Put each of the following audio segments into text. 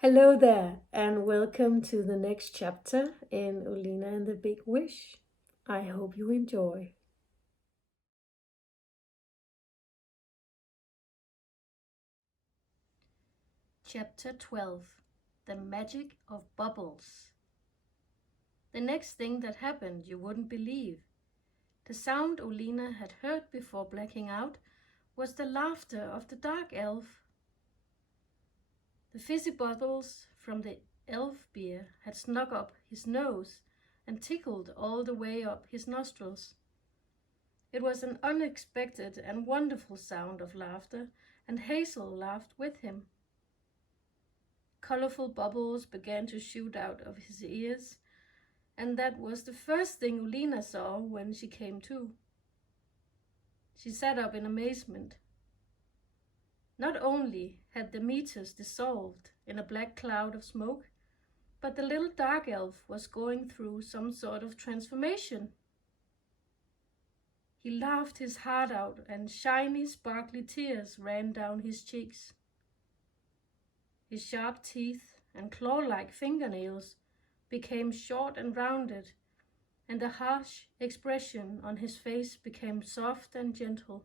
Hello there, and welcome to the next chapter in Olina and the Big Wish. I hope you enjoy. Chapter 12 The Magic of Bubbles. The next thing that happened you wouldn't believe. The sound Olina had heard before blacking out was the laughter of the dark elf. The fizzy bottles from the elf beer had snuck up his nose and tickled all the way up his nostrils. It was an unexpected and wonderful sound of laughter, and Hazel laughed with him. Colorful bubbles began to shoot out of his ears, and that was the first thing Olina saw when she came to. She sat up in amazement. Not only had the meters dissolved in a black cloud of smoke, but the little dark elf was going through some sort of transformation. He laughed his heart out, and shiny, sparkly tears ran down his cheeks. His sharp teeth and claw-like fingernails became short and rounded, and the harsh expression on his face became soft and gentle.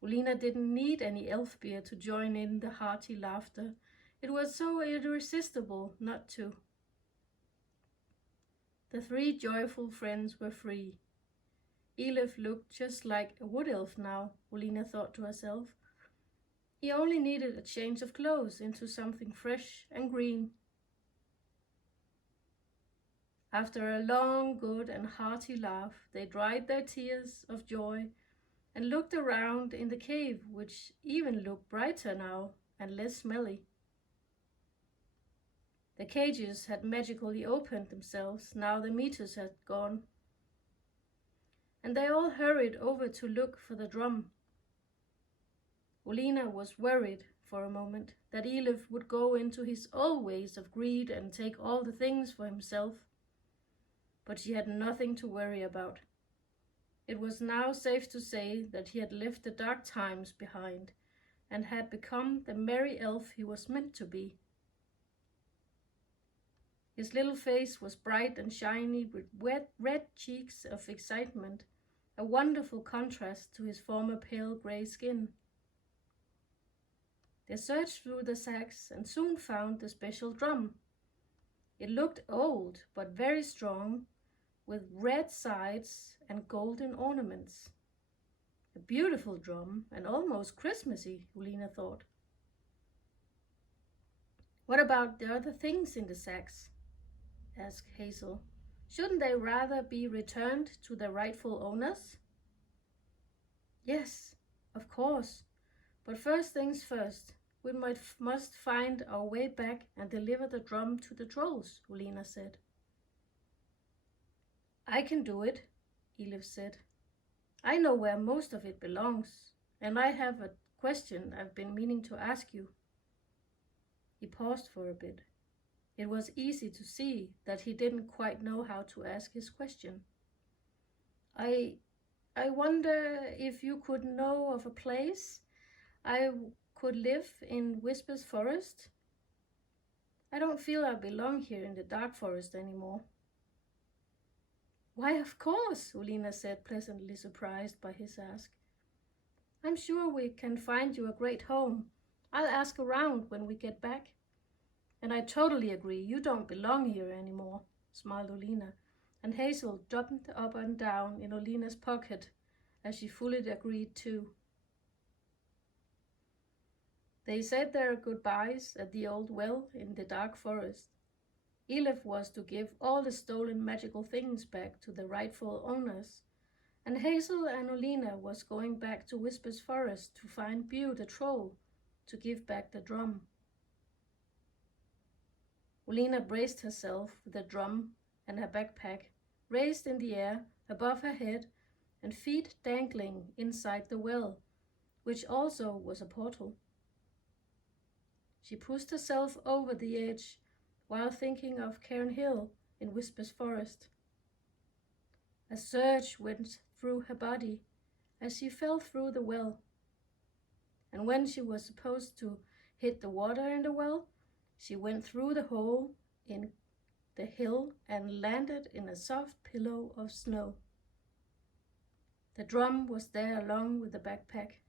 Olina didn't need any elf beer to join in the hearty laughter. It was so irresistible not to. The three joyful friends were free. Elif looked just like a wood elf now, Olina thought to herself. He only needed a change of clothes into something fresh and green. After a long, good and hearty laugh, they dried their tears of joy and looked around in the cave, which even looked brighter now and less smelly. The cages had magically opened themselves now the meters had gone, and they all hurried over to look for the drum. Olina was worried for a moment that Elif would go into his old ways of greed and take all the things for himself. But she had nothing to worry about. It was now safe to say that he had left the dark times behind and had become the merry elf he was meant to be. His little face was bright and shiny with wet red cheeks of excitement, a wonderful contrast to his former pale grey skin. They searched through the sacks and soon found the special drum. It looked old but very strong, with red sides and golden ornaments. A beautiful drum and almost Christmassy, Olina thought. What about the other things in the sacks? Asked Hazel. Shouldn't they rather be returned to their rightful owners? Yes, of course. But first things first, we must find our way back and deliver the drum to the trolls, Olina said. I can do it, Elif said. I know where most of it belongs, and I have a question I've been meaning to ask you. He paused for a bit. It was easy to see that he didn't quite know how to ask his question. I wonder if you could know of a place I could live in Whisper's forest? I don't feel I belong here in the dark forest anymore. Why, of course, Olina said, pleasantly surprised by his ask. I'm sure we can find you a great home. I'll ask around when we get back. And I totally agree, you don't belong here anymore, smiled Olina, and Hazel jumped up and down in Olina's pocket as she fully agreed too. They said their goodbyes at the old well in the dark forest. Elif was to give all the stolen magical things back to the rightful owners, and Hazel and Olina was going back to Whisper's forest to find Bew the troll to give back the drum. Olina braced herself with the drum and her backpack raised in the air above her head and feet dangling inside the well, which also was a portal. She pushed herself over the edge while thinking of Cairn Hill in Whisper's forest. A surge went through her body as she fell through the well, and when she was supposed to hit the water in the well, she went through the hole in the hill and landed in a soft pillow of snow. The drum was there along with the backpack.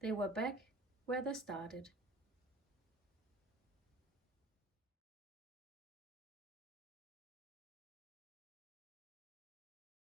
They were back where they started.